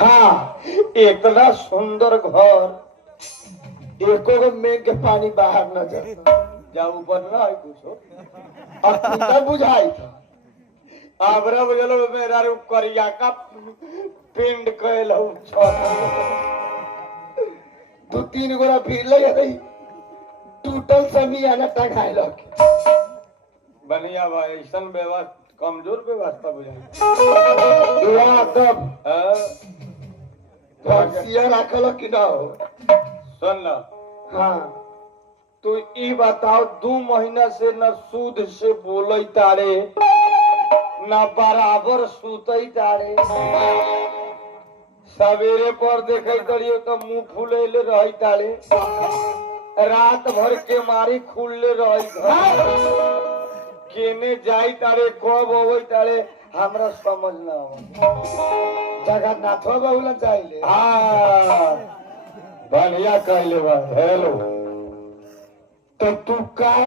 हाँ, इतना सुंदर घर, एको मेघ के पानी बाहर न जाता। जा ऊपर ना है कुछ अब कितना बुझाई था आबरा बजलो मेरा रू करिया का पिंड कहलो दो तीन गोरा फिर ले रही टूटल समियाना टंगाए लग बढ़िया भाई ऐसा व्यवस्था कमजोर व्यवस्था बुझाई दुआ तब भक्सिया रखल कि ना हो सुन ला हाँ तो ई बताओ 2 महीना से न सूद से बोले तारे न बराबर सुतई तारे सवेरे पर देखे तड़ियो तो मुंह फूले रही तारे रात भर के मारी खुलले रही केने जाई तारे कब होई तारे हमरा समझ ना आवे जगन्नाथ बाबूला चाहिए हाँ बढ़िया कहले बा हेलो तो तू का